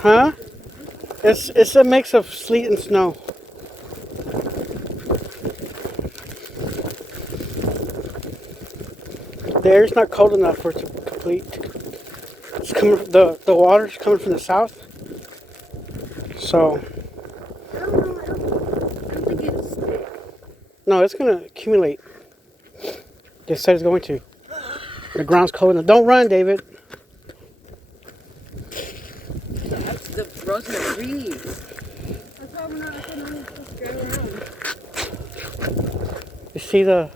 Huh? It's a mix of sleet and snow. The air's not cold enough for it to complete. It's coming. The water's coming from the south, so I don't think it'll stick. no, it's gonna accumulate. They said it's going to. The ground's cold enough. Don't run, David. The road's gonna freeze. That's why we're not gonna just drive around. You see the.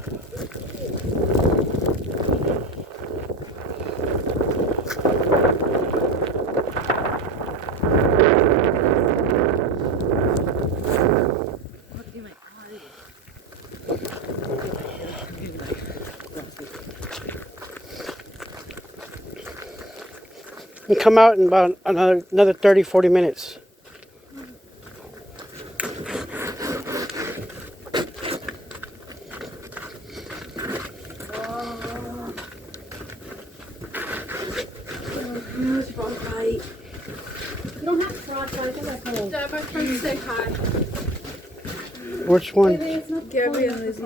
We come out in about another 30, 40 minutes. Frostbite. You don't have frostbite. I think that's cold. Dad, my friend say hi. Which one? Gabby and Lizzie.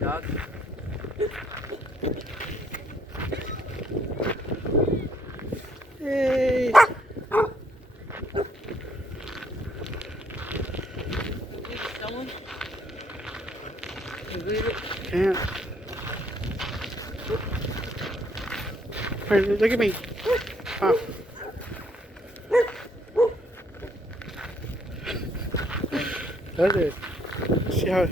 Dog. Hey. Someone? You read it? Can't. Here, look at me. Oh. Does it? See how?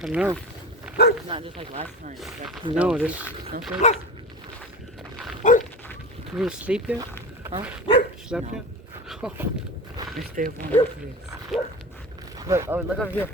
I know. It's not just like last time. No, this. Snowflakes? You didn't sleep yet? Huh? Slept No. yet? Oh. I stay up all night for this. Look, oh, look over here.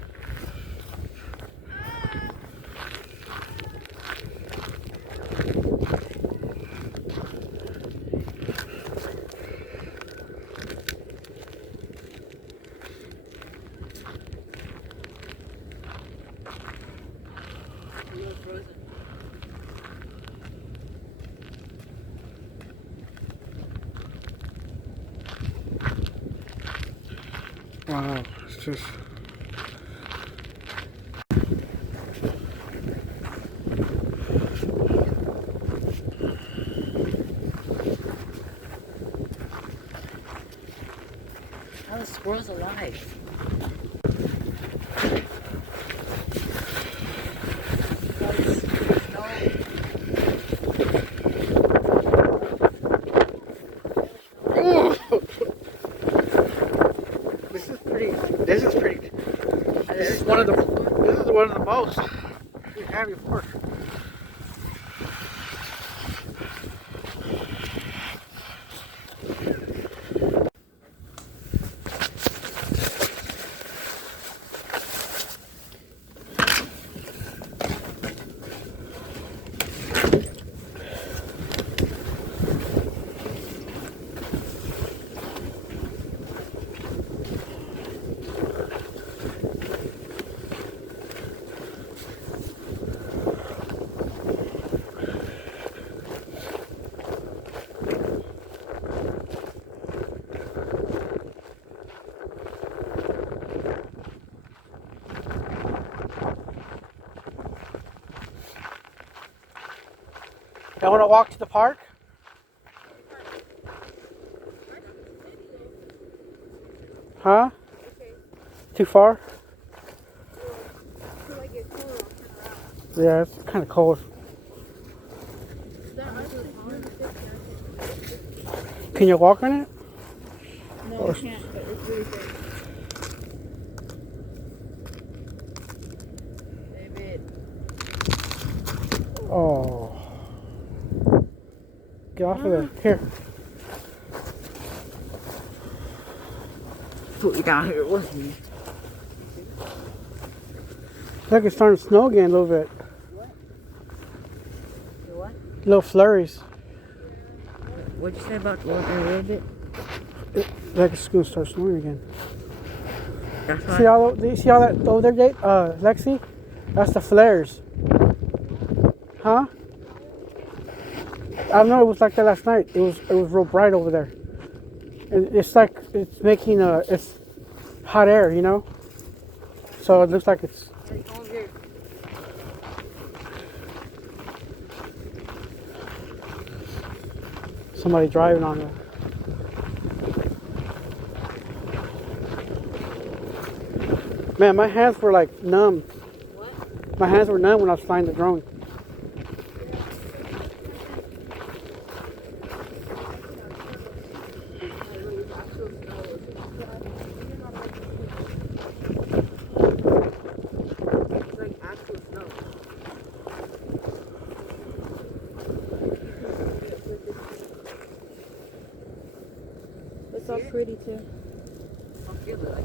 Wow, it's just. How the squirrel's alive? This is pretty. This is pretty. This is one of the. This is one of the most we've had before. Y'all want to walk to the park? Huh? Too far? Till I get cold, I'll turn around. Yeah, it's kind of cold. Is that us? Can you walk on it? No, I can't, but it's really good. David. Oh. Get off of there. Here. Put me down here with me. Look, it's starting to snow again a little bit. What? Little flurries. What'd you say about walking a little bit? Like it's gonna start snowing again. That's See why. all? Do you see all that over there, Jake? Lexi? That's the flares. Huh? I don't know. It was like that last night. It was real bright over there. And it's like it's making it's hot air, you know. So it looks like it's. Somebody driving on it. Man, my hands were like numb. What? My hands were numb when I was flying the drone. It's like actual snow. It's all pretty too. I'll feel it like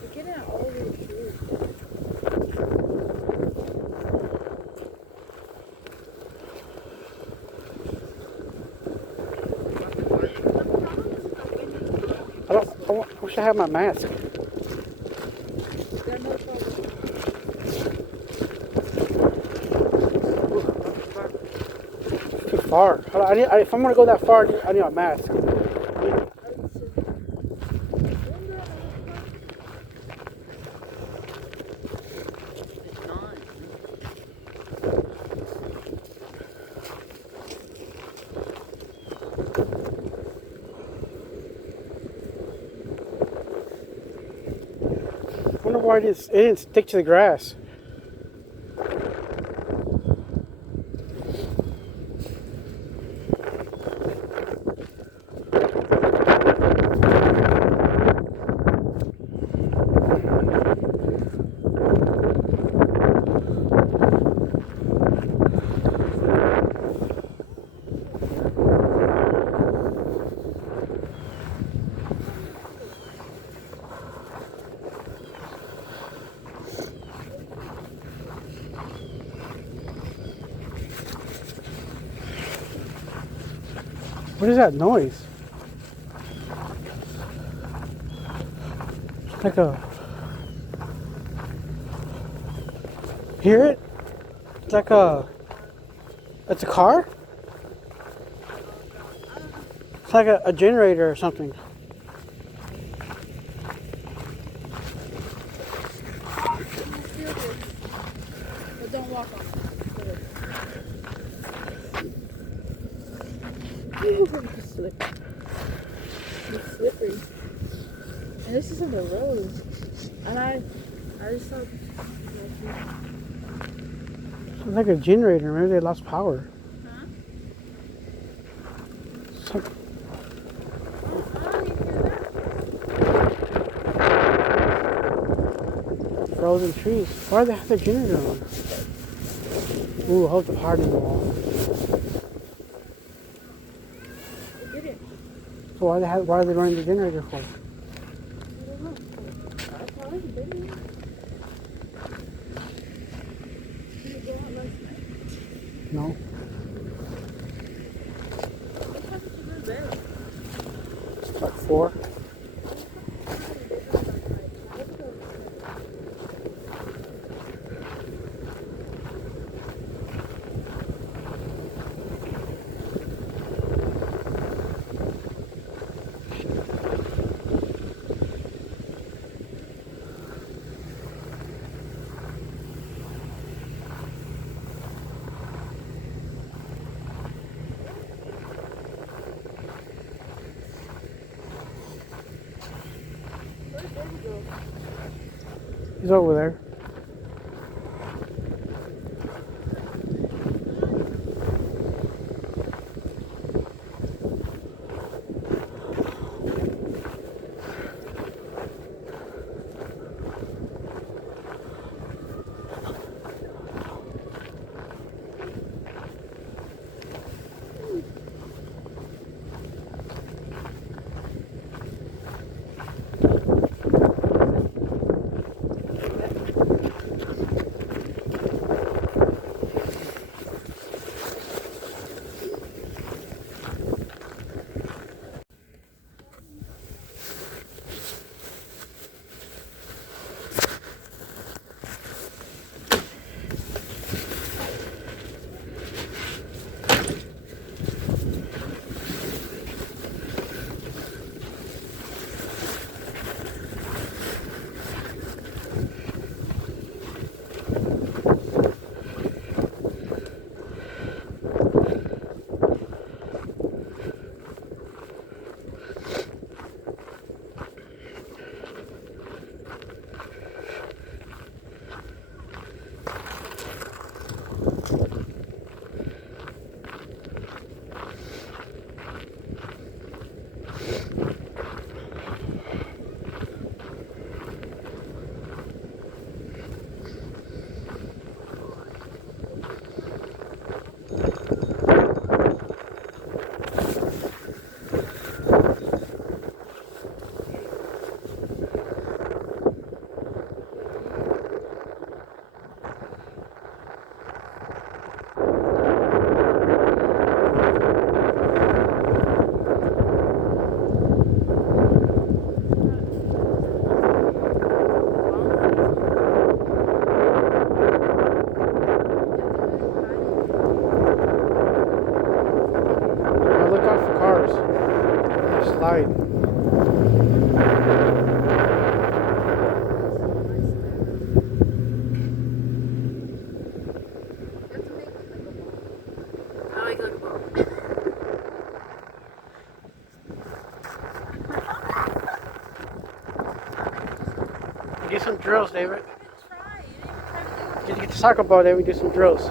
You're getting at all these shoes. I wish I had my mask. They're no trouble. Too far. If I'm gonna go that far, I need a mask. it's not. I wonder why it didn't stick to the grass. What is that noise? It's like a. Hear it? It's like a. It's a car? It's like a generator or something. But don't walk on it. It's slippery. It's slippery. And this is on the road. And I just saw. It's like a generator. Maybe they lost power. Huh? It's like, Oh, you hear that? frozen trees. Why do they have the generator on? Ooh, I hope the part in the wall. Get it. So why are they running the generator for? I don't know. I probably didn't. Did you go out last night? No. What time did you go to bed? It's like 4. He's over there. outside. I like a ball. Do some drills, David. Get the soccer ball, then we do some drills.